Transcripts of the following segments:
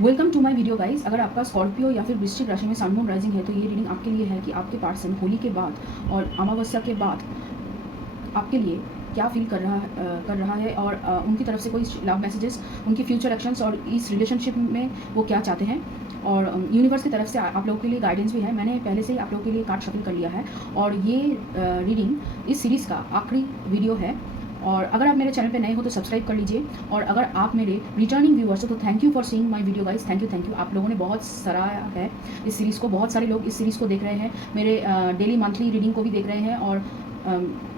Welcome to my video guys. अगर आपका Scorpio या फिर वृश्चिक राशि में सन मून राइजिंग है तो ये रीडिंग आपके लिए है कि आपके पर्सन होली के बाद और अमावस्या के बाद आपके लिए क्या फील कर रहा है और उनकी तरफ से कोई लव मैसेजेस, उनकी फ्यूचर एक्शंस और इस रिलेशनशिप में वो क्या चाहते हैं। और यूनिवर्स की तरफ से आप लोगों के लिए गाइडेंस भी है। मैंने पहले से ही आप लोगों के लिए कार्ड शफल कर लिया है और ये रीडिंग इस सीरीज़ का आखिरी वीडियो है। और अगर आप मेरे चैनल पे नए हो तो सब्सक्राइब कर लीजिए, और अगर आप मेरे रिटर्निंग व्यूअर्स हो तो thank you for seeing my video guys. Thank you. आप लोगों ने बहुत सराहा है इस सीरीज़ को। बहुत सारे लोग इस सीरीज़ को देख रहे हैं, मेरे डेली मंथली रीडिंग को भी देख रहे हैं और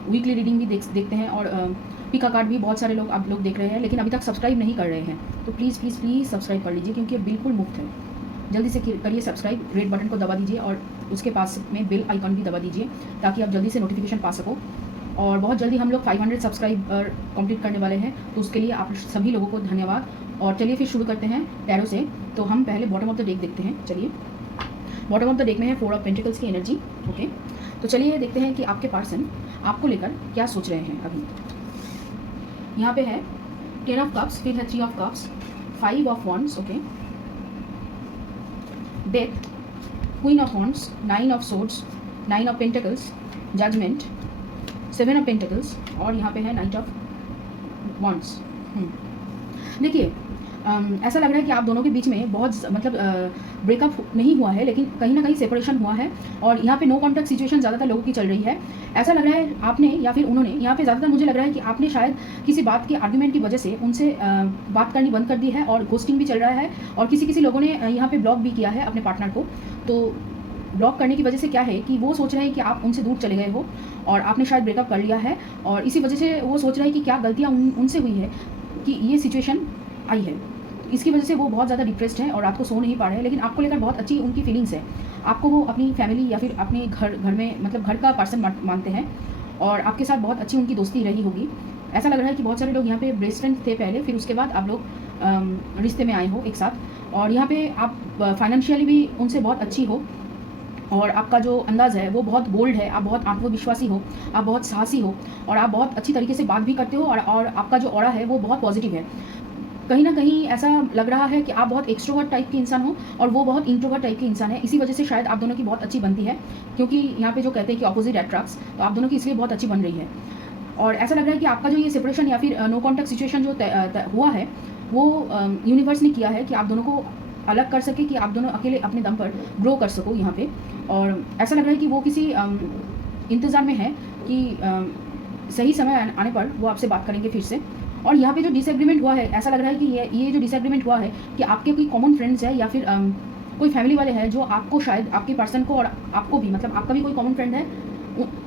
वीकली रीडिंग भी देखते हैं, और पिका कार्ड भी बहुत सारे लोग आप लोग देख रहे हैं, लेकिन अभी तक सब्सक्राइब नहीं कर रहे हैं। तो प्लीज़ प्लीज़ प्लीज़ सब्सक्राइब कर लीजिए, क्योंकि ये बिल्कुल मुफ्त है। जल्दी से करिए सब्सक्राइब, रेड बटन को दबा दीजिए और उसके पास में बेल आइकन भी दबा दीजिए ताकि आप जल्दी से नोटिफिकेशन पा सको। और बहुत जल्दी हम लोग 500 सब्सक्राइबर कंप्लीट करने वाले हैं, तो उसके लिए आप सभी लोगों को धन्यवाद। और चलिए फिर शुरू करते हैं टैरो से। तो हम पहले बॉटम ऑफ द डेक देखते हैं। चलिए, बॉटम ऑफ द डेक में है 4 ऑफ पेंटिकल्स की एनर्जी। ओके, तो चलिए देखते हैं कि आपके पर्सन आपको लेकर क्या सोच रहे हैं। अभी यहाँ पे है 10 ऑफ कप्स, फिर है 3 of cups, 5 of wands, okay, death, queen of wands, 9 of swords, 9 of pentacles, judgment, 7 of pentacles, और यहाँ पे है नाइट ऑफ वॉन्ड्स। देखिए, ऐसा लग रहा है कि आप दोनों के बीच में बहुत मतलब ब्रेकअप नहीं हुआ है, लेकिन कहीं ना कहीं सेपरेशन हुआ है। और यहाँ पे नो कॉन्टैक्ट सिचुएशन ज़्यादातर लोगों की चल रही है। ऐसा लग रहा है आपने या फिर उन्होंने, यहाँ पे ज़्यादातर मुझे लग रहा है कि आपने शायद किसी बात के आर्ग्यूमेंट की वजह से उनसे बात करनी बंद कर दी है, और घोस्टिंग भी चल रहा है, और किसी लोगों ने यहाँ पे ब्लॉक भी किया है अपने पार्टनर को। तो ब्लॉक करने की वजह से क्या है कि वो सोच रहे हैं कि आप उनसे दूर चले गए हो और आपने शायद ब्रेकअप कर लिया है, और इसी वजह से वो सोच रहे हैं कि क्या गलतियाँ उनसे हुई है कि ये सिचुएशन आई है। इसकी वजह से वो बहुत ज़्यादा डिप्रेस्ड है और रात को सो नहीं पा रहे हैं, लेकिन आपको लेकर बहुत अच्छी उनकी फीलिंग्स है। आपको वो अपनी फैमिली या फिर अपने घर में मतलब घर का पर्सन मानते हैं, और आपके साथ बहुत अच्छी उनकी दोस्ती रही होगी। ऐसा लग रहा है कि बहुत सारे लोग यहाँ पे बेस्ट फ्रेंड थे पहले, फिर उसके बाद आप लोग रिश्ते में आए हो एक साथ, और यहाँ पे आप फाइनेंशियली भी उनसे बहुत अच्छी हो, और आपका जो अंदाज़ है वो बहुत बोल्ड है। आप बहुत आत्मविश्वासी हो, आप बहुत साहसी हो, और आप बहुत अच्छी तरीके से बात भी करते हो, और आपका जो ऑरा है वो बहुत पॉजिटिव है। कहीं ना कहीं ऐसा लग रहा है कि आप बहुत एक्सट्रोवर्ट टाइप के इंसान हो और वो बहुत इंट्रोवर्ट टाइप के इंसान है। इसी वजह से शायद आप दोनों की बहुत अच्छी बनती है, क्योंकि यहाँ पे जो कहते हैं कि ऑपोजिट अट्रैक्ट्स, तो आप दोनों की इसलिए बहुत अच्छी बन रही है। और ऐसा लग रहा है कि आपका जो ये सेपरेशन या फिर नो कॉन्टैक्ट सिचुएशन जो हुआ है वो यूनिवर्स ने किया है कि आप दोनों को अलग कर सके, कि आप दोनों अकेले अपने दम पर ग्रो कर सको यहाँ पे। और ऐसा लग रहा है कि वो किसी इंतज़ार में है कि सही समय आने पर वो आपसे बात करेंगे फिर से। और यहाँ पे जो डिसएग्रीमेंट हुआ है, ऐसा लग रहा है कि ये जो डिसएग्रीमेंट हुआ है कि आपके कोई कॉमन फ्रेंड्स है या फिर कोई फैमिली वाले हैं जो आपको शायद आपके पर्सन को और आपको भी, मतलब आपका भी कोई कॉमन फ्रेंड है,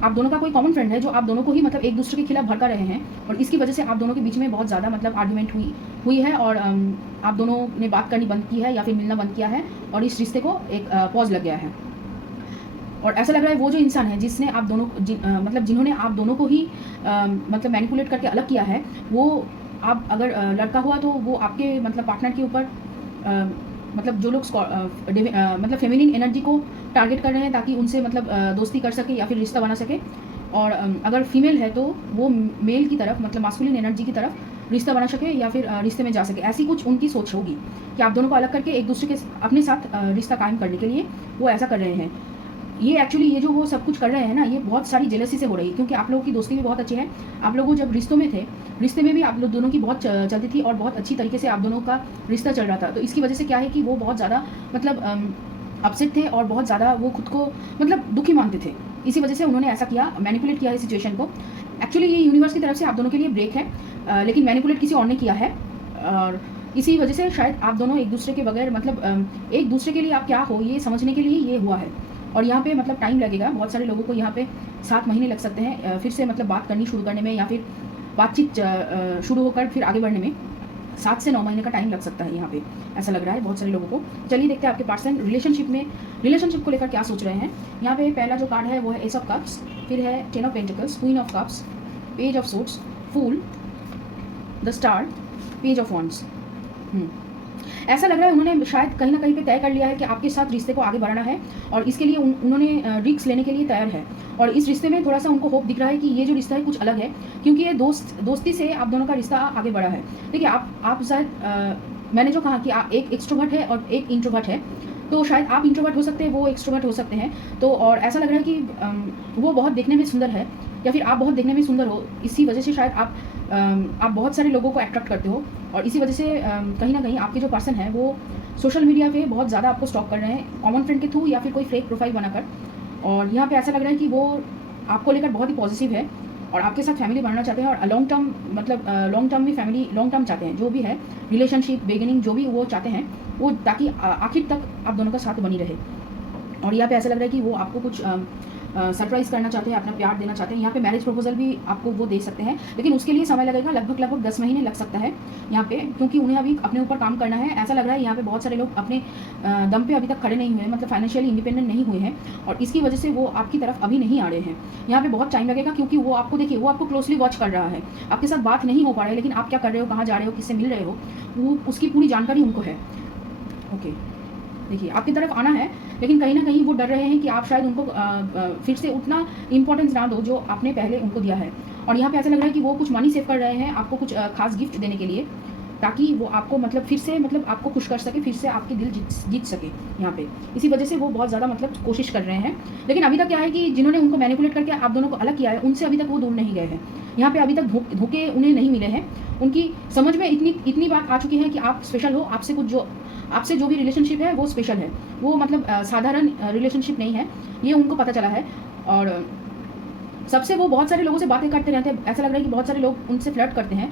आप दोनों का कोई कॉमन फ्रेंड है जो आप दोनों को ही मतलब एक दूसरे के खिलाफ भड़का रहे हैं, और इसकी वजह से आप दोनों के बीच में बहुत ज़्यादा मतलब आर्ग्यूमेंट हुई है, और आप दोनों ने बात करनी बंद की है या फिर मिलना बंद किया है, और इस रिश्ते को एक पॉज लग गया है। और ऐसा लग रहा है वो जो इंसान है जिसने आप दोनों मतलब जिन्होंने आप दोनों को ही मतलब मैनिपुलेट करके अलग किया है, वो आप अगर लड़का हुआ तो वो आपके मतलब पार्टनर के ऊपर मतलब जो लोग मतलब फेमिनिन एनर्जी को टारगेट कर रहे हैं ताकि उनसे मतलब दोस्ती कर सके या फिर रिश्ता बना सके, और अगर फीमेल है तो वो मेल की तरफ मतलब मास्कुलिन एनर्जी की तरफ रिश्ता बना सके या फिर रिश्ते में जा सके। ऐसी कुछ उनकी सोच होगी कि आप दोनों को अलग करके एक दूसरे के अपने साथ रिश्ता कायम करने के लिए वो ऐसा कर रहे हैं। ये एक्चुअली ये जो वो सब कुछ कर रहे हैं ना, ये बहुत सारी जेलसी से हो रही है, क्योंकि आप लोगों की दोस्ती भी बहुत अच्छी है। आप लोगों जब रिश्तों में थे, रिश्ते में भी आप लोग दोनों की बहुत चलती थी और बहुत अच्छी तरीके से आप दोनों का रिश्ता चल रहा था। तो इसकी वजह से क्या है कि वो बहुत ज़्यादा मतलब अपसेट थे और बहुत ज़्यादा वो खुद को मतलब दुखी मानते थे। इसी वजह से उन्होंने ऐसा किया, मैनिपुलेट किया है सिचुएशन को। एक्चुअली ये यूनिवर्स की तरफ से आप दोनों के लिए ब्रेक है, लेकिन मैनिपुलेट किसी और ने किया है, और इसी वजह से शायद आप दोनों एक दूसरे के बगैर मतलब एक दूसरे के लिए आप क्या हो ये समझने के लिए ये हुआ है। और यहाँ पे मतलब टाइम लगेगा, बहुत सारे लोगों को यहाँ पे 7 महीने लग सकते हैं फिर से मतलब बात करनी शुरू करने में, या फिर बातचीत शुरू होकर फिर आगे बढ़ने में 7 से 9 महीने का टाइम लग सकता है यहाँ पे, ऐसा लग रहा है बहुत सारे लोगों को। चलिए देखते हैं आपके पर्सन रिलेशनशिप को लेकर क्या सोच रहे हैं। यहाँ पे पहला जो कार्ड है वो है एस ऑफ कप्स, फिर है 10 of pentacles, queen of cups, page of swords, fool, the star, page of wands. ऐसा लग रहा है उन्होंने शायद कहीं ना कहीं पे तय कर लिया है कि आपके साथ रिश्ते को आगे बढ़ाना है, और इसके लिए उन्होंने रिस्क लेने के लिए तैयार है। और इस रिश्ते में थोड़ा सा उनको होप दिख रहा है कि ये जो रिश्ता है कुछ अलग है, क्योंकि ये दोस्ती से आप दोनों का रिश्ता आगे बढ़ा है। देखिए, आप शायद मैंने जो कहा कि एक एक्सट्रोवर्ट है और एक इंट्रोवर्ट है, तो शायद आप इंट्रोवर्ट हो सकते हैं, वो एक्सट्रोवर्ट हो सकते हैं। तो और ऐसा लग रहा है कि वो बहुत देखने में सुंदर है या फिर आप बहुत देखने में सुंदर हो, इसी वजह से शायद आप बहुत सारे लोगों को अट्रैक्ट करते हो और इसी वजह से कहीं ना कहीं आपके जो पर्सन है वो सोशल मीडिया पे बहुत ज़्यादा आपको स्टॉक कर रहे हैं, कॉमन फ्रेंड के थ्रू या फिर कोई फेक प्रोफाइल बनाकर। और यहाँ पे ऐसा लग रहा है कि वो आपको लेकर बहुत ही पॉजिटिव है और आपके साथ फैमिली बनाना चाहते हैं और लॉन्ग टर्म मतलब लॉन्ग टर्म में फैमिली लॉन्ग टर्म चाहते हैं, जो भी है रिलेशनशिप बिगिनिंग जो भी वो चाहते हैं वो, ताकि आखिर तक आप दोनों का साथ बनी रहे। और यहाँ पे ऐसा लग रहा है कि वो आपको कुछ सरप्राइज़ करना चाहते हैं, अपना प्यार देना चाहते हैं। यहाँ पे मैरिज प्रपोजल भी आपको वो दे सकते हैं, लेकिन उसके लिए समय लगेगा, लगभग 10 महीने लग सकता है यहाँ पे, क्योंकि उन्हें अभी अपने ऊपर काम करना है। ऐसा लग रहा है यहाँ पे बहुत सारे लोग अपने दम पे अभी तक खड़े नहीं हुए हैं, मतलब फाइनेंशियली इंडिपेंडेंट नहीं हुए हैं और इसकी वजह से वो आपकी तरफ अभी नहीं आ रहे हैं। यहाँ पे बहुत टाइम लगेगा, क्योंकि वो आपको देखिए, वो आपको क्लोजली वॉच कर रहा है, आपके साथ बात नहीं हो पा रहा है, लेकिन आप क्या कर रहे हो, कहाँ जा रहे हो, किससे मिल रहे हो, वो उसकी पूरी जानकारी उनको है। ओके, देखिए आपकी तरफ आना है, लेकिन कहीं ना कहीं वो डर रहे हैं कि आप शायद उनको फिर से उतना इंपॉर्टेंस ना दो जो आपने पहले उनको दिया है। और यहाँ पे ऐसा लग रहा है कि वो कुछ मनी सेव कर रहे हैं आपको कुछ खास गिफ्ट देने के लिए, ताकि वो आपको मतलब फिर से मतलब आपको खुश कर सके, फिर से आपके दिल जीत सके यहाँ पे। इसी वजह से वो बहुत ज़्यादा मतलब कोशिश कर रहे हैं, लेकिन अभी तक क्या है कि जिन्होंने उनको मैनिपुलेट करके आप दोनों को अलग किया है, उनसे अभी तक वो दूर नहीं गए हैं। यहाँ पे अभी तक धोखे उन्हें नहीं मिले हैं, उनकी समझ में इतनी बात आ चुकी है कि आप स्पेशल हो, आपसे जो भी रिलेशनशिप है वो स्पेशल है, वो मतलब साधारण रिलेशनशिप नहीं है, ये उनको पता चला है। और सबसे वो बहुत सारे लोगों से बातें करते रहते हैं, ऐसा लग रहा है कि बहुत सारे लोग उनसे फ्लर्ट करते हैं,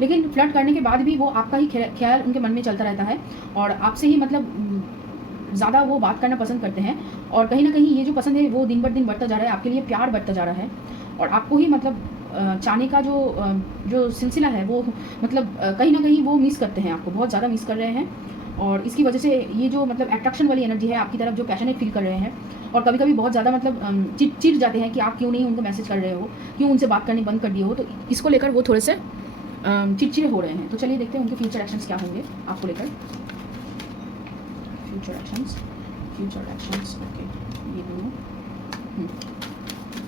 लेकिन फ्लर्ट करने के बाद भी वो आपका ही ख्याल उनके मन में चलता रहता है और आपसे ही मतलब ज़्यादा वो बात करना पसंद करते हैं। और कहीं ना कहीं ये जो पसंद है वो दिन ब दिन बढ़ता जा रहा है, आपके लिए प्यार बढ़ता जा रहा है और आपको ही मतलब चाहने का जो सिलसिला है वो मतलब कहीं ना कहीं वो मिस करते हैं, आपको बहुत ज़्यादा मिस कर रहे हैं। और इसकी वजह से ये जो मतलब अट्रैक्शन वाली एनर्जी है आपकी तरफ, जो पैशनेट फील कर रहे हैं और कभी कभी बहुत ज़्यादा मतलब चिढ़ जाते हैं कि आप क्यों नहीं उनको मैसेज कर रहे हो, क्यों उनसे बात करनी बंद कर दिए हो, तो इसको लेकर वो थोड़े से चिड़चिड़े हो रहे हैं। तो चलिए देखते हैं उनके फ्यूचर एक्शंस क्या होंगे आपको लेकर। फ्यूचर एक्शंस ओके, ये दोनों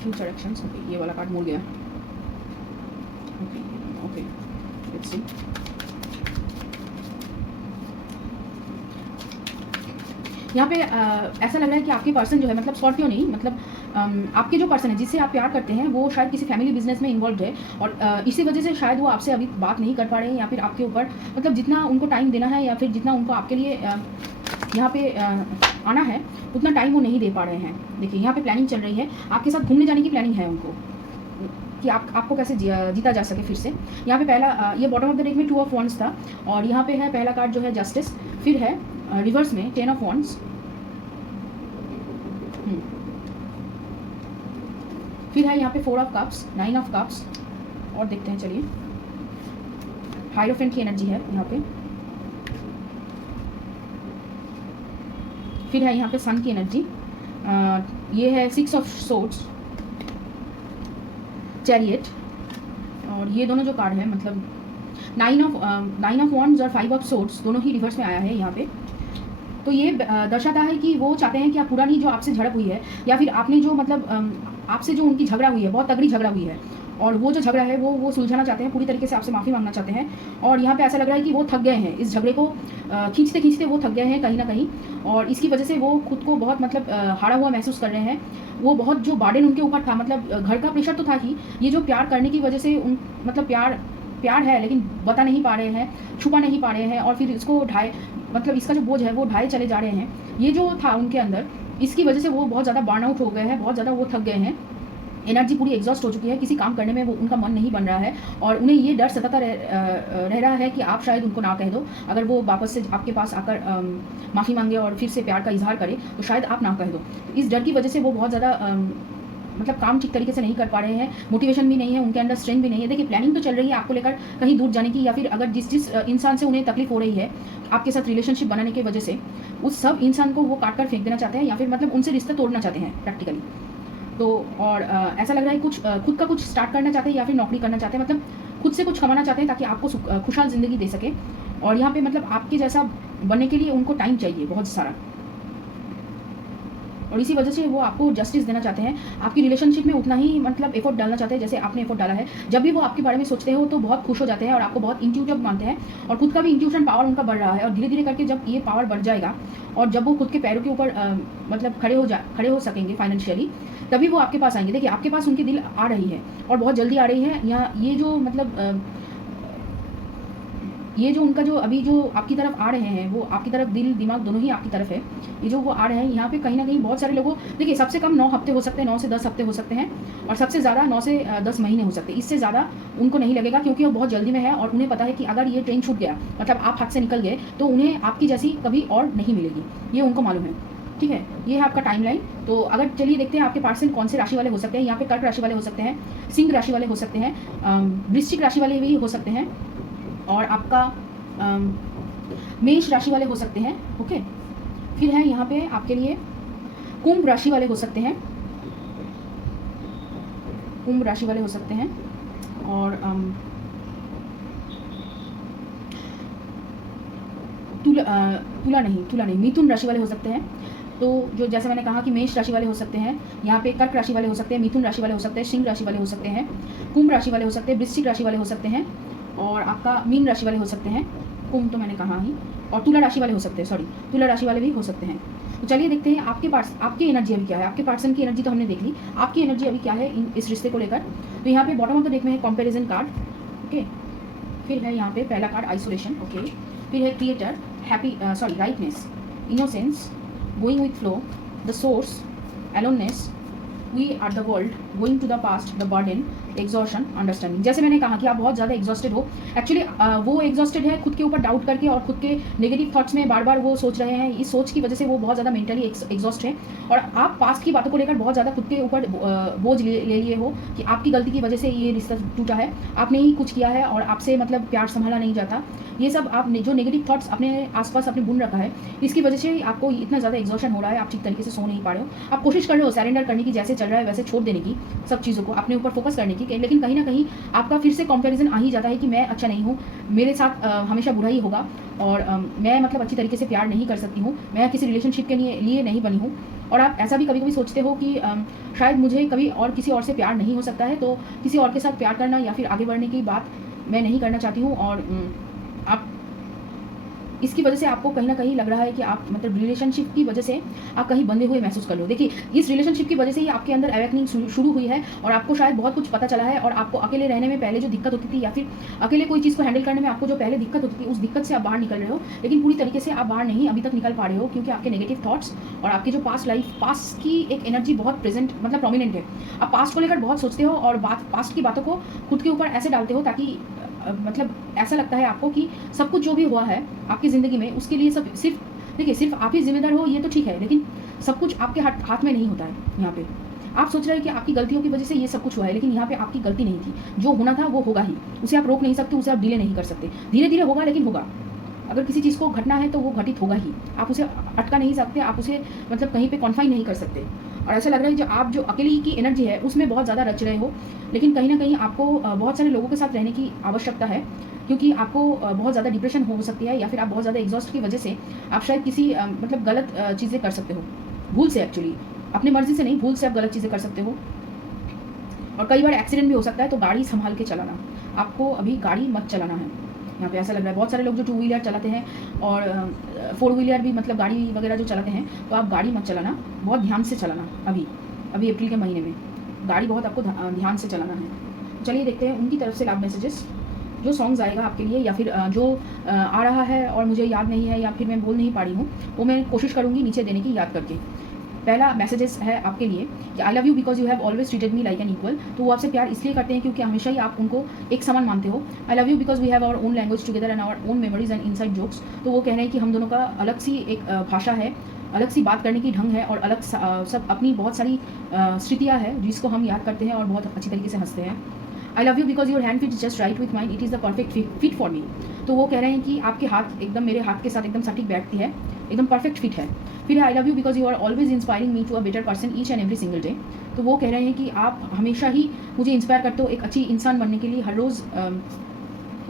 फ्यूचर एक्शंस ओके, ये वाला कार्ड मुड़ गया। Okay let's see. यहाँ पे ऐसा लग रहा है कि आपके पर्सन जो है मतलब स्कॉर्पियो नहीं, मतलब आपके जो पर्सन है जिससे आप प्यार करते हैं वो शायद किसी फैमिली बिजनेस में इन्वॉल्व है और इसी वजह से शायद वो आपसे अभी बात नहीं कर पा रहे हैं, या फिर आपके ऊपर मतलब जितना उनको टाइम देना है या फिर जितना उनको आपके लिए यहाँ पे आना है उतना टाइम वो नहीं दे पा रहे हैं। देखिए यहाँ पे प्लानिंग चल रही है, आपके साथ घूमने जाने की प्लानिंग है उनको, कि आपको कैसे जीता जा सके फिर से। यहाँ पे पहला ये बॉटम ऑफ द डेक में 2 ऑफ वॉन्ड्स था और यहाँ पे है पहला कार्ड जो है जस्टिस, फिर है रिवर्स में 10 ऑफ वॉन्ड्स, फिर है यहाँ पे 4 ऑफ कप्स, 9 ऑफ कप्स और देखते हैं चलिए। हाइरोफेंट की एनर्जी है यहाँ पे, फिर है यहाँ पे सन की एनर्जी, ये है 6 ऑफ सोर्ड्स, चैरियट, और ये दोनों जो कार्ड है मतलब 9 ऑफ वॉन्ड्स और 5 ऑफ सोर्ड्स दोनों ही रिवर्स में आया है यहाँ पे। तो ये दर्शाता है कि वो चाहते हैं कि आप पुरानी जो आपसे झड़प हुई है या फिर आपने जो मतलब आपसे जो उनकी झगड़ा हुई है, बहुत तगड़ी झगड़ा हुई है और वो जो झगड़ा है वो सुलझाना चाहते हैं, पूरी तरीके से आपसे माफ़ी मांगना चाहते हैं। और यहाँ पे ऐसा लग रहा है कि वो थक गए हैं, इस झगड़े को खींचते खींचते वो थक गए हैं कहीं ना कहीं और इसकी वजह से वो खुद को बहुत मतलब हारा हुआ महसूस कर रहे हैं। वो बहुत जो बर्डन उनके ऊपर था, मतलब घर का प्रेशर तो था ही, ये जो प्यार करने की वजह से उन मतलब प्यार है लेकिन बता नहीं पा रहे हैं, छुपा नहीं पा रहे हैं और फिर इसको मतलब इसका जो बोझ है वो ढाए चले जा रहे हैं। ये जो था उनके अंदर, इसकी वजह से वो बहुत ज़्यादा बर्न आउट हो गए हैं, बहुत ज़्यादा वो थक गए हैं, एनर्जी पूरी एग्जॉस्ट हो चुकी है, किसी काम करने में वो उनका मन नहीं बन रहा है और उन्हें ये डर सताता रह रहा है कि आप शायद उनको ना कह दो। अगर वो वापस से आपके पास आकर माफ़ी मांगे और फिर से प्यार का इजहार करे तो शायद आप ना कह दो। इस डर की वजह से वो बहुत ज़्यादा मतलब काम ठीक तरीके से नहीं कर पा रहे हैं, मोटिवेशन भी नहीं है, उनके अंदर स्ट्रेंथ भी नहीं है। देखिए प्लानिंग तो चल रही है आपको लेकर कहीं दूर जाने की, या फिर अगर जिस इंसान से उन्हें तकलीफ हो रही है आपके साथ रिलेशनशिप बनाने की वजह से, उस सब इंसान को वो काट कर फेंक देना चाहते हैं या फिर मतलब उनसे रिश्ता तोड़ना चाहते हैं प्रैक्टिकली। तो और ऐसा लग रहा है कुछ खुद का कुछ स्टार्ट करना चाहते हैं या फिर नौकरी करना चाहते हैं, मतलब खुद से कुछ कमाना चाहते हैं ताकि आपको खुशहाल ज़िंदगी दे सके। और यहाँ पे मतलब आपके जैसा बनने के लिए उनको टाइम चाहिए बहुत सारा। और इसी वजह से वो आपको जस्टिस देना चाहते हैं, आपकी रिलेशनशिप में उतना ही मतलब एफर्ट डालना चाहते हैं जैसे आपने एफर्ट डाला है। जब भी वो आपके बारे में सोचते हो तो बहुत खुश हो जाते हैं और आपको बहुत इंट्यूटिव मानते हैं, और खुद का भी इंट्यूशन पावर उनका बढ़ रहा है। और धीरे धीरे करके जब ये पावर बढ़ जाएगा और जब वो खुद के पैरों के ऊपर मतलब खड़े हो सकेंगे फाइनेंशियली, तभी वो आपके पास आएंगे। देखिए आपके पास उनकी दिल आ रही है और बहुत जल्दी आ रही है। यहाँ ये जो मतलब ये जो उनका जो अभी जो आपकी तरफ आ रहे हैं, वो आपकी तरफ दिल दिमाग दोनों ही आपकी तरफ है। ये जो वो आ रहे हैं यहाँ पे कहीं ना कहीं बहुत सारे लोगों, देखिए सबसे कम 9 हफ्ते हो सकते हैं, 9 से 10 हफ्ते हो सकते हैं, और सबसे ज़्यादा 9 से 10 महीने हो सकते हैं। इससे ज़्यादा उनको नहीं लगेगा क्योंकि वो बहुत जल्दी में है और उन्हें पता है कि अगर ये ट्रेन छूट गया, मतलब आप हाथ से निकल गए, तो उन्हें आपकी जैसी कभी और नहीं मिलेगी, ये उनको मालूम है। ठीक है, ये है आपका टाइमलाइन। तो अगर चलिए देखते हैं आपके पार्सन कौन से राशि वाले हो सकते हैं। यहाँ पे कर्क राशि वाले हो सकते हैं, सिंह राशि वाले हो सकते हैं, वृश्चिक राशि वाले भी हो सकते हैं, और आपका मेष राशि वाले हो सकते हैं। ओके, फिर है यहाँ पे आपके लिए कुंभ राशि वाले हो सकते हैं, कुंभ राशि वाले हो सकते हैं, और तुला नहीं, मिथुन राशि वाले हो सकते हैं। तो जो जैसे मैंने कहा कि मेष राशि वाले हो सकते हैं, यहाँ पे कर्क राशि वाले हो सकते हैं, मिथुन राशि वाले हो सकते हैं, सिंह राशि वाले हो सकते हैं, कुंभ राशि वाले हो सकते हैं, वृश्चिक राशि वाले हो सकते हैं, और आपका मीन राशि वाले हो सकते हैं। कुंभ तो मैंने कहा ही, और तुला राशि वाले हो सकते हैं, तुला राशि वाले भी हो सकते हैं। तो चलिए देखते हैं आपकी एनर्जी अभी क्या है। आपके पार्सन की एनर्जी तो हमने देख ली, आपकी एनर्जी अभी क्या है इस रिश्ते को लेकर। तो यहाँ पे बॉटम ऑफ द डेक में है कंपैरिजन कार्ड। ओके, फिर है यहाँ पे पहला कार्ड आइसोलेशन। ओके, फिर है creator, rightness, innocence, going with flow, the source, aloneness, we are the world, going to the past, the burden, exhaustion, understanding. जैसे मैंने कहा कि आप बहुत ज़्यादा एग्जॉस्टेड हो। एक्चुअली वो एग्जॉस्टेड है खुद के ऊपर डाउट करके, और खुद के नेगेटिव थॉट्स में बार बार वो सोच रहे हैं। इस सोच की वजह से वो बहुत ज़्यादा मेंटली एग्जॉस्ट है, और आप पास्ट की बातों को लेकर बहुत ज़्यादा खुद के ऊपर बोझ ले लिए हो कि आपकी गलती की वजह से ये रिश्ता टूटा है, आपने ही कुछ किया है और आपसे मतलब प्यार संभाला नहीं जाता। ये सब आपने जो नेगेटिव थॉट्स अपने आसपास आपने बुन रखा है, इसकी वजह से आपको इतना ज़्यादा एग्जॉशन हो रहा है, आप ठीक तरीके से सो नहीं पा रहे हो। आप कोशिश कर रहे हो सरेंडर करने की, जैसे चल रहा है वैसे छोड़ देने की, सब चीज़ों को अपने ऊपर फोकस करने की, लेकिन कहीं ना कहीं आपका फिर से कंपैरिजन आ ही जाता है कि मैं अच्छा नहीं हूँ, मेरे साथ हमेशा बुरा ही होगा, और मैं मतलब अच्छी तरीके से प्यार नहीं कर सकती हूँ, मैं किसी रिलेशनशिप के लिए नहीं बनी हूँ। और आप ऐसा भी कभी कभी सोचते हो कि शायद मुझे कभी और किसी और से प्यार नहीं हो सकता है, तो किसी और के साथ प्यार करना या फिर आगे बढ़ने की बात मैं नहीं करना चाहती हूँ। और आप इसकी वजह से आपको कहीं ना कहीं लग रहा है कि आप मतलब रिलेशनशिप की वजह से आप कहीं बंधे हुए महसूस कर लो। देखिए इस रिलेशनशिप की वजह से ही आपके अंदर अवेकनिंग शुरू हुई है, और आपको शायद बहुत कुछ पता चला है, और आपको अकेले रहने में पहले जो दिक्कत होती थी, या फिर अकेले कोई चीज़ को हैंडल करने में आपको जो पहले दिक्कत होती थी, उस दिक्कत से आप बाहर निकल रहे हो। लेकिन पूरी तरीके से आप बाहर नहीं अभी तक निकल पा रहे हो, क्योंकि आपके नेगेटिव थॉट्स और आपकी जो पास्ट की एक एनर्जी बहुत प्रेजेंट मतलब प्रोमिनेंट है। आप पास्ट को लेकर बहुत सोचते हो और पास्ट की बातों को खुद के ऊपर ऐसे डालते हो ताकि मतलब ऐसा लगता है आपको कि सब कुछ जो भी हुआ है आपकी ज़िंदगी में, उसके लिए सब सिर्फ आप ही जिम्मेदार हो, ये तो ठीक है, लेकिन सब कुछ आपके हाथ में नहीं होता है। यहाँ पे आप सोच रहे हैं कि आपकी गलतियों की वजह से ये सब कुछ हुआ है, लेकिन यहाँ पे आपकी गलती नहीं थी। जो होना था वो होगा ही, उसे आप रोक नहीं सकते, उसे आप डिले नहीं कर सकते। धीरे धीरे होगा, लेकिन होगा। अगर किसी चीज़ को घटना है तो वो घटित होगा ही, आप उसे अटका नहीं सकते, आप उसे मतलब कहीं पे कॉन्फाइन नहीं कर सकते। और ऐसा लग रहा है आप जो अकेली की एनर्जी है उसमें बहुत ज़्यादा रच रहे हो, लेकिन कहीं ना कहीं आपको बहुत सारे लोगों के साथ रहने की आवश्यकता है, क्योंकि आपको बहुत ज़्यादा डिप्रेशन हो सकती है, या फिर आप बहुत ज़्यादा एग्जॉस्ट की वजह से आप शायद किसी मतलब गलत चीज़ें कर सकते हो, भूल से, एक्चुअली अपनी मर्जी से नहीं, भूल से आप गलत चीज़ें कर सकते हो। और कई बार एक्सीडेंट भी हो सकता है, तो गाड़ी संभाल के चलाना, आपको अभी गाड़ी मत चलाना है। यहाँ पे ऐसा लग रहा है बहुत सारे लोग जो 2 व्हीलर चलाते हैं और 4 व्हीलर भी मतलब गाड़ी वगैरह जो चलाते हैं, तो आप गाड़ी मत चलाना, बहुत ध्यान से चलाना। अभी अप्रैल के महीने में गाड़ी बहुत आपको ध्यान से चलाना है। चलिए देखते हैं उनकी तरफ से लव मैसेजेस, जो सॉन्ग्स आएगा आपके लिए, या फिर जो आ रहा है और मुझे याद नहीं है, या फिर मैं बोल नहीं पा रही हूँ, वो मैं कोशिश करूँगी नीचे देने की याद करके। पहला मैसेजेस है आपके लिए कि आई love you because you have always treated me like an equal. तो वो आपसे प्यार इसलिए करते हैं क्योंकि हमेशा ही आप उनको एक समान मानते हो। I love you because we have our own language together and our own memories and inside jokes. तो वो कह रहे हैं कि हम दोनों का अलग सी एक भाषा है, अलग सी बात करने की ढंग है, और अलग सब अपनी बहुत सारी स्थितियाँ हैं जिसको हम याद करते हैं और बहुत अच्छी तरीके से हंसते हैं। आई love you because your hand fit just right with mind, it is the perfect fit for me. तो वो कह रहे हैं कि आपके हाथ एकदम मेरे हाथ के साथ एकदम सटीक बैठती है, एकदम परफेक्ट फिट है। फिर I love you because you are always inspiring me to a better person each and every single day. तो वो कह रहे हैं कि आप हमेशा ही मुझे इंस्पायर करते हो एक अच्छी इंसान बनने के लिए हर रोज़।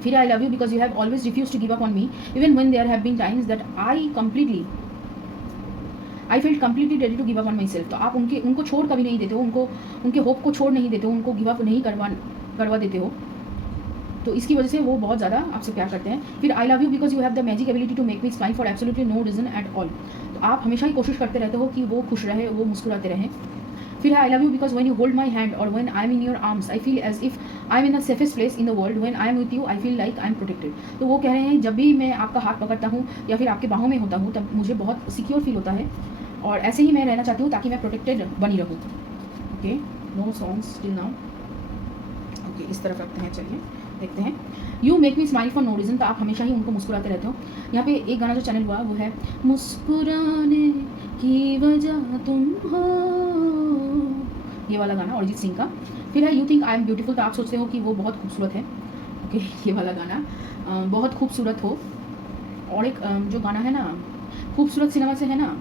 फिर I love you because you have always refuse to give up on me even when there have been times that I completely I felt completely ready to give up on myself. तो आप उनको छोड़ कभी नहीं देते हो, उनके hope को छोड़ नहीं देते हो, उनको गिव अप नहीं करवा देते हो। तो इसकी वजह से वो बहुत ज़्यादा आपसे प्यार करते हैं। फिर I love you because you have the magic ability to make me smile for absolutely no reason at all. तो आप हमेशा ही कोशिश करते रहते हो कि वो खुश रहे, वो मुस्कुराते रहें। फिर है I love you because when you hold my hand और when I am in your arms I feel as if I am in the safest place in the world. When I am with you I feel like I am protected. तो वो कह रहे हैं जब भी मैं आपका हाथ पकड़ता हूँ या फिर आपके बाहों में होता हूँ तब मुझे बहुत सिक्योर फील होता है और ऐसे ही मैं रहना चाहती हूँ ताकि मैं प्रोटेक्टेड बनी रहूँ। Okay, no songs till now. Okay, इस तरफ रखते हैं, चलिए देखते हैं। You make me smile for no reason. तो आप हमेशा ही उनको मुस्कुराते रहते हो। यहाँ पे एक गाना जो चैनल हुआ वो है मुस्कुराने की वजह तुम हो, ये वाला गाना अरिजीत सिंह का। फिर है you think I M beautiful. तो आप सोचते हो कि वो बहुत खूबसूरत है। ओके, ये वाला गाना बहुत खूबसूरत हो। और एक जो गाना है ना खूबसूरत सिनेमा से है ना,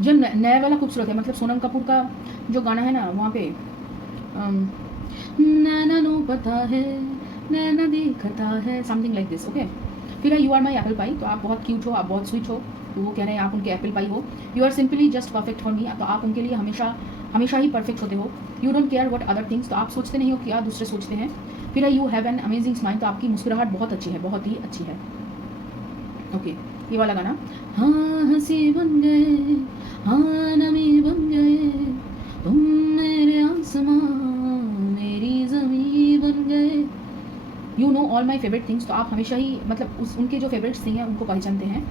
जो नया वाला खूबसूरत है, मतलब सोनम कपूर का जो गाना है ना वहाँ पे नैना नो पता है नैना दिखता है, समथिंग लाइक दिस। ओके, फिर है you are my apple pie. तो आप बहुत क्यूट हो, आप बहुत स्वीट हो। तो वो कह रहे हैं आप उनके एप्पल पाई हो। You are simply just perfect for me. तो आप उनके लिए हमेशा ही परफेक्ट होते हो। You don't care what other things. तो आप सोचते नहीं हो क्या दूसरे सोचते हैं। फिर है you have an amazing smile. तो आपकी मुस्कुराहट बहुत अच्छी है, बहुत ही अच्छी है। ओके, ये वाला गाना हाँ हंसी बन गए, हाँ नमी बन गए, तुम मेरे आसमां मेरी ज़मी बन गए। You know all my favourite things. तो आप हमेशा ही मतलब उनके जो फेवरेट्स थिंग हैं उनको पहचानते हैं।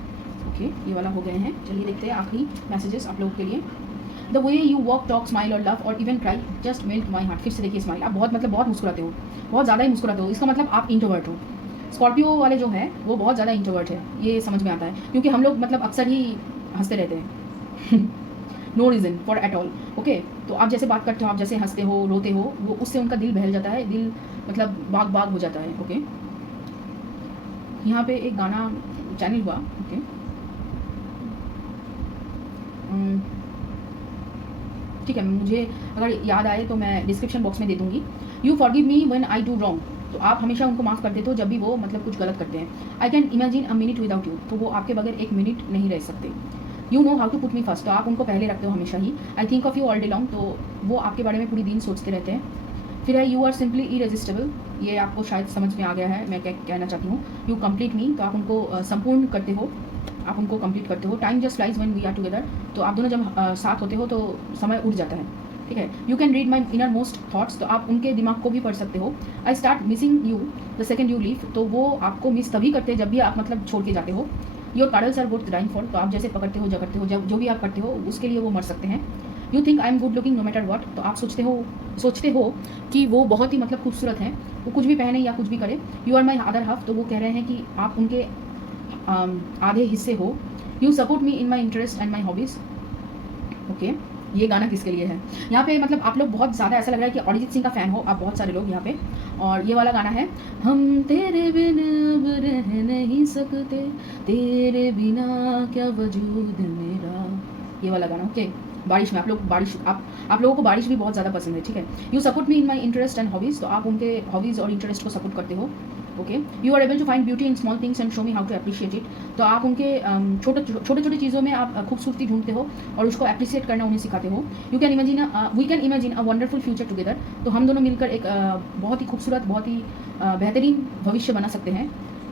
ओके, ये वाला हो गए हैं। चलिए देखते हैं आखिरी मैसेजेस आप लोगों के लिए। The way you walk talk smile और लव और even cry just melt my heart. फिर से देखिए स्माइल, आप बहुत मुस्कुराते हो, बहुत ज़्यादा ही मुस्कुराते हो। इसका मतलब आप इंट्रोवर्ट हो। स्कॉर्पियो वाले जो है वो बहुत ज़्यादा इंट्रोवर्ट है, ये समझ में आता है क्योंकि हम लोग मतलब अक्सर ही हंसते रहते हैं no reason for at all. Okay, तो आप जैसे बात करते हो, आप जैसे हंसते हो, रोते हो, वो उससे उनका दिल बहल जाता है, दिल मतलब बाग हो जाता है। ओके, यहाँ पे एक गाना चैनल हुआ। ओके, ठीक है, मुझे अगर याद आए तो मैं डिस्क्रिप्शन बॉक्स में दे दूँगी। You forgive me when I do wrong. तो आप हमेशा उनको माफ़ कर देते हो जब भी वो मतलब कुछ गलत करते हैं। I can imagine a minute without you. तो वो आपके बगैर एक मिनट नहीं रह सकते। You know how to put me first. तो आप उनको पहले रखते हो हमेशा ही। I think of you all day long. तो वो आपके बारे में पूरी दिन सोचते रहते हैं। फिर है यू आर सिंपली इरेजिस्टेबल। ये आपको शायद समझ में आ गया है मैं क्या कहना चाहती हूँ। यू कंप्लीट मी। तो आप उनको संपूर्ण करते हो, आप उनको कंप्लीट करते हो। Time just flies when we are together. तो आप दोनों जब साथ होते हो तो समय उड़ जाता है। ठीक है, you can read my inner most thoughts. तो आप उनके दिमाग को भी पढ़ सकते हो। I start missing you the second you leave. तो वो आपको मिस तभी करते हैं जब भी आप मतलब छोड़ के जाते हो। Your paddles are worth dying for. तो आप जैसे पकड़ते हो, जकड़ते हो, जब जो भी आप करते हो उसके लिए वो मर सकते हैं। You think I am good looking no matter what. तो आप सोचते हो कि वो बहुत ही मतलब खूबसूरत हैं, वो कुछ भी पहने या कुछ भी करे। You are my other half. तो वो कह रहे हैं कि आप उनके आधे हिस्से हो। You support me in my interest and my hobbies. Okay, ये गाना किसके लिए है यहाँ पे, मतलब आप लोग बहुत ज़्यादा ऐसा लग रहा है कि अरिजीत सिंह का फ़ैन हो आप बहुत सारे लोग यहाँ पे। और ये वाला गाना है हम तेरे बिन अब रह नहीं सकते, तेरे बिना क्या वजूद मेरा। ये वाला गाना। ओके, बारिश में आप लोगों को बारिश भी बहुत ज़्यादा पसंद है। ठीक है, you support me in my interest and hobbies. तो आप उनके हॉबीज़ और इंटरेस्ट को सपोर्ट करते हो। Okay, you are able to find beauty in small things and show me how to appreciate it. तो आप उनके छोटे चीज़ों में आप खूबसूरती ढूंढते हो और उसको अप्रिशिएट करना उन्हें सिखाते हो। We can imagine a wonderful future together. तो हम दोनों मिलकर एक बहुत ही खूबसूरत, बहुत ही बेहतरीन भविष्य बना सकते हैं।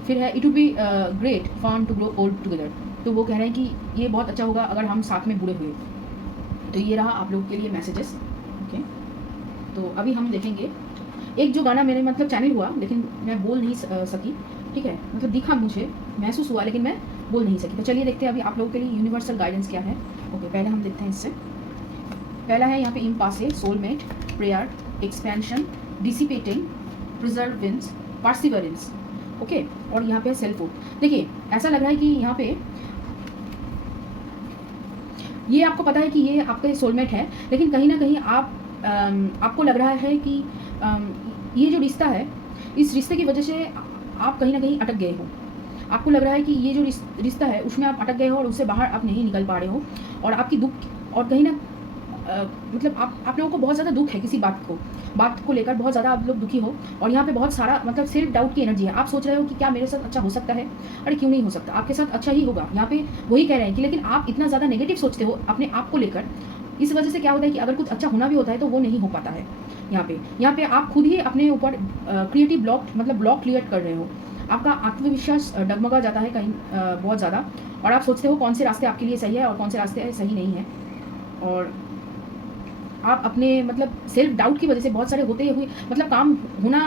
फिर है it would be great fun to grow old together. तो वो कह रहे हैं कि ये बहुत अच्छा होगा अगर हम साथ में बूढ़े हुए। तो ये रहा आप लोगों के लिए मैसेजेस। ओके, तो अभी हम देखेंगे एक जो गाना मेरे मतलब चैनल हुआ लेकिन मैं बोल नहीं सकी। ठीक है, मतलब दिखा, मुझे महसूस हुआ लेकिन मैं बोल नहीं सकी। तो चलिए देखते हैं अभी आप लोगों के लिए यूनिवर्सल गाइडेंस क्या है। ओके, पहले हम देखते हैं इससे। पहला है यहाँ पे impasse, soulmate, prayer, expansion, dissipating, preservance, perseverance. Okay, और यहाँ पे सेल्फ होप। देखिए ऐसा लग रहा है कि यहाँ पे ये आपको पता है कि ये आपका सोलमेट है, लेकिन कहीं ना कहीं आपको लग रहा है कि ये जो रिश्ता है, इस रिश्ते की वजह से आप कहीं ना कहीं अटक गए हो। आपको लग रहा है कि ये जो रिश्ता है उसमें आप अटक गए हो और उससे बाहर आप नहीं निकल पा रहे हो। और आपकी दुख और कहीं ना मतलब आप लोगों को बहुत ज़्यादा दुख है किसी बात को लेकर, बहुत ज़्यादा आप लोग दुखी हो, और यहाँ पे बहुत सारा मतलब सेल्फ डाउट की एनर्जी है। आप सोच रहे हो कि क्या मेरे साथ अच्छा हो सकता है, अरे क्यों नहीं हो सकता, आपके साथ अच्छा ही होगा। यहाँ पे वही कह रहे हैं कि लेकिन आप इतना ज़्यादा नेगेटिव सोचते हो अपने आप को लेकर, इस वजह से क्या होता है कि अगर कुछ अच्छा होना भी होता है तो वो नहीं हो पाता है। यहाँ पे आप खुद ही अपने ऊपर क्रिएटिव ब्लॉक क्रिएट कर रहे हो। आपका आत्मविश्वास डगमगा जाता है कहीं बहुत ज़्यादा, और आप सोचते हो कौन से रास्ते आपके लिए सही है और कौन से रास्ते सही नहीं है। और आप अपने मतलब सेल्फ डाउट की वजह से बहुत सारे होते हुए मतलब काम होना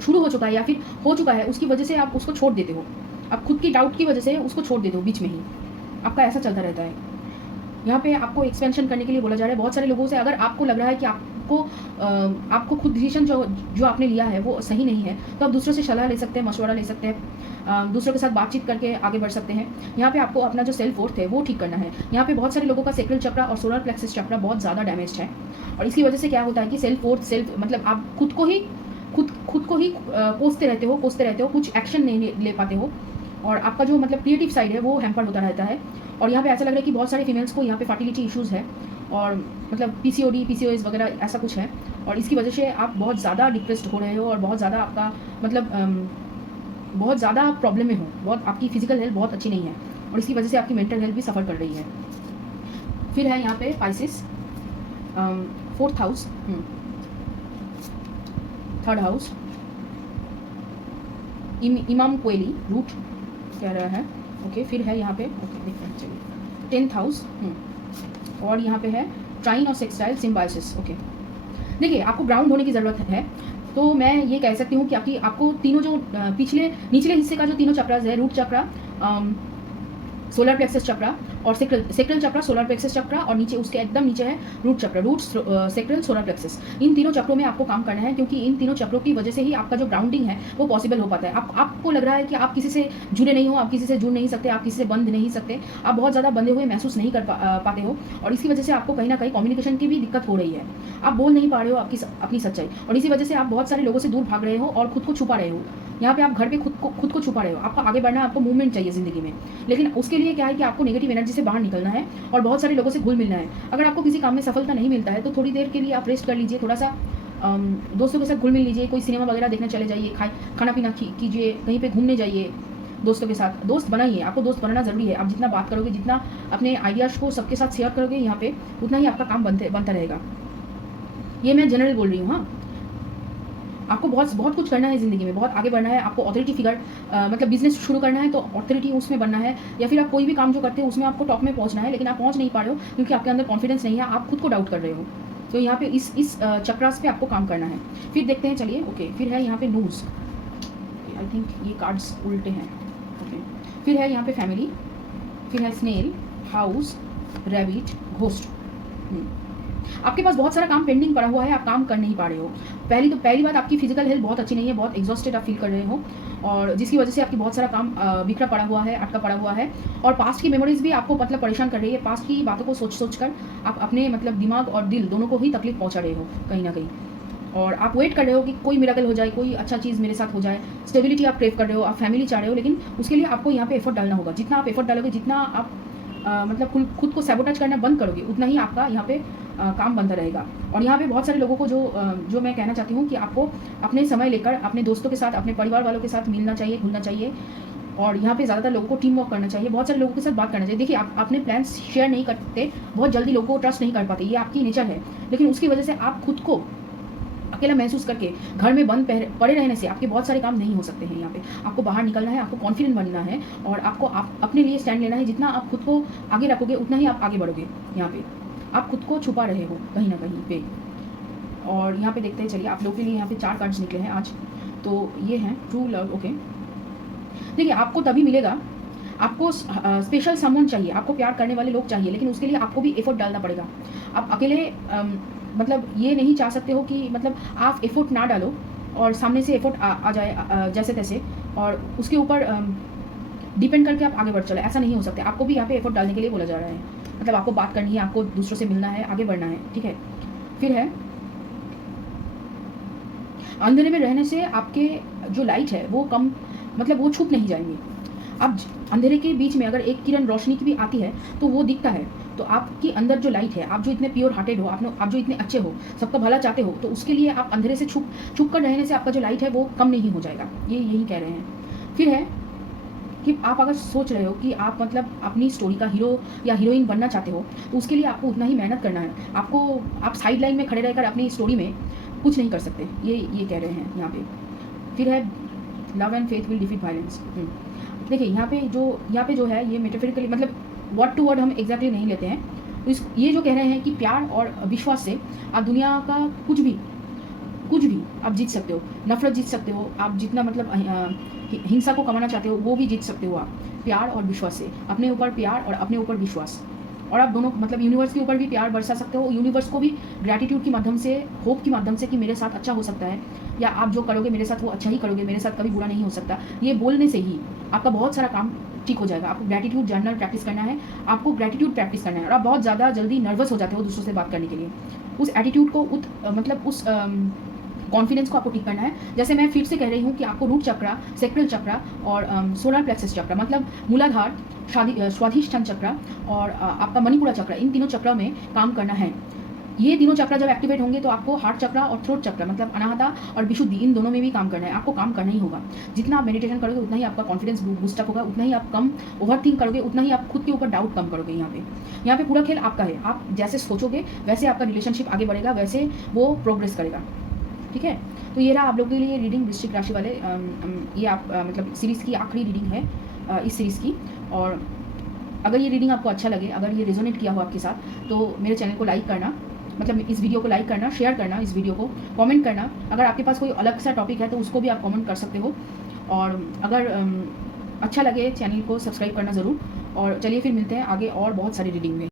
शुरू हो चुका है या फिर हो चुका है, उसकी वजह से आप उसको छोड़ देते हो। आप खुद की डाउट की वजह से उसको छोड़ देते हो बीच में ही, आपका ऐसा चलता रहता है। यहाँ पे आपको एक्सपेंशन करने के लिए बोला जा रहा है बहुत सारे लोगों से। अगर आपको लग रहा है कि आपको खुद डिसीजन जो आपने लिया है वो सही नहीं है, तो आप दूसरों से सलाह ले सकते हैं, मशवरा ले सकते हैं, दूसरों के साथ बातचीत करके आगे बढ़ सकते हैं। यहाँ पे आपको अपना जो सेल्फ वर्थ है वो ठीक करना है। यहाँ पे बहुत सारे लोगों का सेक्रल चक्रा और सोलर प्लेक्सस चक्रा बहुत ज़्यादा डैमेज्ड है, और इसकी वजह से क्या होता है कि सेल्फ वर्थ मतलब आप खुद को ही कोसते रहते हो, कुछ एक्शन नहीं ले पाते हो, और आपका जो मतलब क्रिएटिव साइड है वो हैम्पर होता रहता है। और यहाँ पे ऐसा लग रहा है कि बहुत सारे फीमेल्स को यहाँ पे फर्टिलिटी इश्यूज़ है, और मतलब PCOS वगैरह ऐसा कुछ है, और इसकी वजह से आप बहुत ज़्यादा डिप्रेस्ड हो रहे हो, और बहुत ज़्यादा आपका मतलब बहुत ज़्यादा प्रॉब्लम में हो, बहुत आपकी फिजिकल हेल्थ बहुत अच्छी नहीं है, और इसकी वजह से आपकी मेंटल हेल्थ भी सफ़र कर रही है। फिर है यहाँ पे Pisces, 4th house, 3rd house, इमाम कोयली रूट कह रहा है। ओके, फिर है यहाँ पे ओके देखते हैं चलिए 10th हाउस, और यहाँ पे है ट्राइन और सेक्सटाइल सिम्बायोसिस। ओके, देखिए आपको ग्राउंड होने की ज़रूरत है, तो मैं ये कह सकती हूँ कि आपको तीनों जो निचले हिस्से का जो तीनों चक्रास है, रूट चक्रा, सोलर प्लेक्सस चक्रा और सेक्रल चक्रा, सोलर प्लेक्सस चक्रा, और नीचे उसके एकदम नीचे है रूट चक्र, सेक्रल, सोलर प्लेक्सस। इन तीनों चक्रों में आपको काम करना है, क्योंकि इन तीनों चक्रों की वजह से ही आपका जो ग्राउंडिंग है वो पॉसिबल हो पाता है। आपको लग रहा है कि आप किसी से जुड़े नहीं हो, आप किसी से जुड़ नहीं सकते, आप किसी से बंध नहीं सकते, आप बहुत ज़्यादा बंधे हुए महसूस नहीं कर पाते हो, और इसकी वजह से आपको कहीं ना कहीं कम्युनिकेशन की भी दिक्कत हो रही है। आप बोल नहीं पा रहे हो अपनी सच्चाई, और इसी वजह से आप बहुत सारे लोगों से दूर भाग रहे हो और खुद को छुपा रहे हो। यहाँ पे आप घर पे खुद को छुपा रहे हो। आपको आगे बढ़ना है, आपको मूवमेंट चाहिए ज़िंदगी में, लेकिन उसके लिए क्या है कि आपको नेगेटिव एनर्जी से बाहर निकलना है और बहुत सारे लोगों से घुल मिलना है। अगर आपको किसी काम में सफलता नहीं मिलता है तो थोड़ी देर के लिए आप रेस्ट कर लीजिए, थोड़ा सा दोस्तों के साथ घुल मिल लीजिए, कोई सिनेमा वगैरह देखने चले जाइए, खाना पीना कीजिए, कहीं पे घूमने जाइए, दोस्तों के साथ। दोस्त बनाइए, आपको दोस्त बनाना ज़रूरी है। आप जितना बात करोगे, जितना अपने आइडियाज़ को सबके साथ शेयर करोगे यहाँ पे, उतना ही आपका काम बनता रहेगा। ये मैं जनरल बोल रही हूँ। हाँ, आपको बहुत कुछ करना है ज़िंदगी में, बहुत आगे बढ़ना है। आपको ऑथोरिटी फिगर मतलब बिजनेस शुरू करना है तो ऑथोरिटी उसमें बनना है, या फिर आप कोई भी काम जो करते हो उसमें आपको टॉप में पहुंचना है, लेकिन आप पहुंच नहीं पा रहे हो क्योंकि आपके अंदर कॉन्फिडेंस नहीं है, आप खुद को डाउट कर रहे हो। तो यहाँ पे इस चक्रास पे आपको काम करना है। फिर देखते हैं चलिए। ओके, फिर है यहाँ पे नूज, आई थिंक ये कार्ड्स उल्टे हैं। ओके, फिर है यहाँ पे फैमिली, फिर है स्नेल, हाउस, रैबिट, घोस्ट। आपके पास बहुत सारा काम पेंडिंग पड़ा हुआ है, आप काम कर नहीं पा रहे हो। पहली बात, आपकी फिजिकल हेल्थ बहुत अच्छी नहीं है, बहुत एग्जॉस्टेड आप फील कर रहे हो, और जिसकी वजह से आपकी बहुत सारा काम बिखरा पड़ा हुआ है, अटका पड़ा हुआ है, और पास्ट की मेमोरीज भी आपको मतलब परेशान कर रही है। पास्ट की बातों को सोच कर आप अपने मतलब दिमाग और दिल दोनों को ही तकलीफ पहुंचा रहे हो कहीं ना कहीं, और आप वेट कर रहे हो कि कोई मिरेकल हो जाए, कोई अच्छा चीज़ मेरे साथ हो जाए। स्टेबिलिटी आप क्रेव कर रहे हो, आप फैमिली चाह रहे हो, लेकिन उसके लिए आपको यहाँ पे एफर्ट डालना होगा। जितना आप एफर्ट डालोगे, जितना आप मतलब खुद को सैबोटेज करना बंद करोगे, उतना ही आपका यहाँ पे काम बनता रहेगा। और यहाँ पे बहुत सारे लोगों को जो मैं कहना चाहती हूँ कि आपको अपने समय लेकर अपने दोस्तों के साथ, अपने परिवार वालों के साथ मिलना चाहिए, घुलना चाहिए, और यहाँ पे ज़्यादातर लोगों को टीम वर्क करना चाहिए, बहुत सारे लोगों के साथ बात करना चाहिए। देखिए, आप अपने प्लान्स शेयर नहीं करते, बहुत जल्दी लोगों को ट्रस्ट नहीं कर पाते, ये आपकी नेचर है, लेकिन उसकी वजह से आप खुद को अकेला महसूस करके घर में बंद पड़े रहने से आपके बहुत सारे काम नहीं हो सकते हैं। यहाँ पे आपको बाहर निकलना है, आपको कॉन्फिडेंट बनना है, और आपको अपने लिए स्टैंड लेना है। जितना आप खुद को आगे रखोगे उतना ही आप आगे बढ़ोगे। यहाँ पे आप खुद को छुपा रहे हो कहीं ना कहीं पे। और यहाँ पे देखते हैं चलिए, आप लोगों के लिए यहाँ पे 4 कार्ड्स निकले हैं आज, तो ये हैं ट्रू लव। ओके, देखिए आपको तभी मिलेगा, आपको स्पेशल समवन चाहिए, आपको प्यार करने वाले लोग चाहिए, लेकिन उसके लिए आपको भी एफर्ट डालना पड़ेगा। आप अकेले मतलब ये नहीं चाह सकते हो कि मतलब आप एफर्ट ना डालो और सामने से एफर्ट आ जाए जैसे तैसे, और उसके ऊपर डिपेंड करके आप आगे बढ़ चले, ऐसा नहीं हो सकता। आपको भी यहाँ पे एफर्ट डालने के लिए बोला जा रहा है, मतलब आपको बात करनी है, आपको दूसरों से मिलना है, आगे बढ़ना है, ठीक है। फिर है अंधेरे में रहने से आपके जो लाइट है वो कम मतलब वो छुप नहीं जाएंगे। अब अंधेरे के बीच में अगर एक किरण रोशनी की भी आती है तो वो दिखता है, तो आपके अंदर जो लाइट है, आप जो इतने प्योर हार्टेड हो, आप जो इतने अच्छे हो, सबका भला चाहते हो, तो उसके लिए आप अंधेरे से छुप कर रहने से आपका जो लाइट है वो कम नहीं हो जाएगा, ये यही कह रहे हैं। फिर है कि आप अगर सोच रहे हो कि आप मतलब अपनी स्टोरी का हीरो या हीरोइन बनना चाहते हो, तो उसके लिए आपको उतना ही मेहनत करना है। आप साइड लाइन में खड़े रहकर अपनी स्टोरी में कुछ नहीं कर सकते, ये कह रहे हैं यहाँ पे। फिर है love and faith will defeat violence. देखिए यहाँ पे जो है ये मेटाफिजिकली मतलब वर्ड टू वर्ड हम एग्जैक्टली नहीं लेते हैं, तो ये जो कह रहे हैं कि प्यार और विश्वास से आप दुनिया का कुछ भी आप जीत सकते हो। नफरत जीत सकते हो, आप जितना मतलब हिंसा को कमाना चाहते हो वो भी जीत सकते हो आप, प्यार और विश्वास से। अपने ऊपर प्यार और अपने ऊपर विश्वास, और आप दोनों मतलब यूनिवर्स के ऊपर भी प्यार बरसा सकते हो, यूनिवर्स को भी ग्रैटिट्यूड के माध्यम से, होप के माध्यम से कि मेरे साथ अच्छा हो सकता है, या आप जो करोगे मेरे साथ वो अच्छा ही करोगे, मेरे साथ कभी बुरा नहीं हो सकता। ये बोलने से ही आपका बहुत सारा काम ठीक हो जाएगा। आपको ग्रैटिट्यूड जर्नल प्रैक्टिस करना है, आपको ग्रैटिट्यूड प्रैक्टिस करना है। और आप बहुत ज़्यादा जल्दी नर्वस हो जाते हो दूसरों से बात करने के लिए, उस एटीट्यूड को उस कॉन्फिडेंस को आपको ठीक करना है। जैसे मैं फिर से कह रही हूँ कि आपको रूट चक्रा, सेक्रल चक्रा और सोलर प्लेक्सस चक्रा मतलब मूलाधार, स्वाधिष्ठान चक्रा और आपका मणिपुरा चक्रा, इन तीनों चक्रा में काम करना है। ये तीनों चक्रा जब एक्टिवेट होंगे तो आपको हार्ट चक्रा और थ्रोट चक्रा मतलब अनाहता और विशुद्धि, इन दोनों में भी काम करना है। आपको काम करना ही होगा। जितना आप मेडिटेशन करोगे उतना ही आपका कॉन्फिडेंस बूस्टअप होगा, उतना ही आप कम ओवरथिंक करोगे, उतना ही आप खुद के ऊपर डाउट कम करोगे। यहाँ पे पूरा खेल आपका है। आप जैसे सोचोगे वैसे आपका रिलेशनशिप आगे बढ़ेगा, वैसे वो प्रोग्रेस करेगा। ठीक है, तो ये रहा आप लोगों के लिए रीडिंग वृश्चिक राशि वाले। ये आप मतलब सीरीज़ की आखिरी रीडिंग है इस सीरीज़ की। और अगर ये रीडिंग आपको अच्छा लगे, अगर ये रेजोनेट किया हो आपके साथ, तो मेरे चैनल को लाइक करना, मतलब इस वीडियो को लाइक करना, शेयर करना इस वीडियो को, कमेंट करना। अगर आपके पास कोई अलग सा टॉपिक है तो उसको भी आप कमेंट कर सकते हो। और अगर अच्छा लगे चैनल को सब्सक्राइब करना ज़रूर। और चलिए फिर मिलते हैं आगे और बहुत सारी रीडिंग में।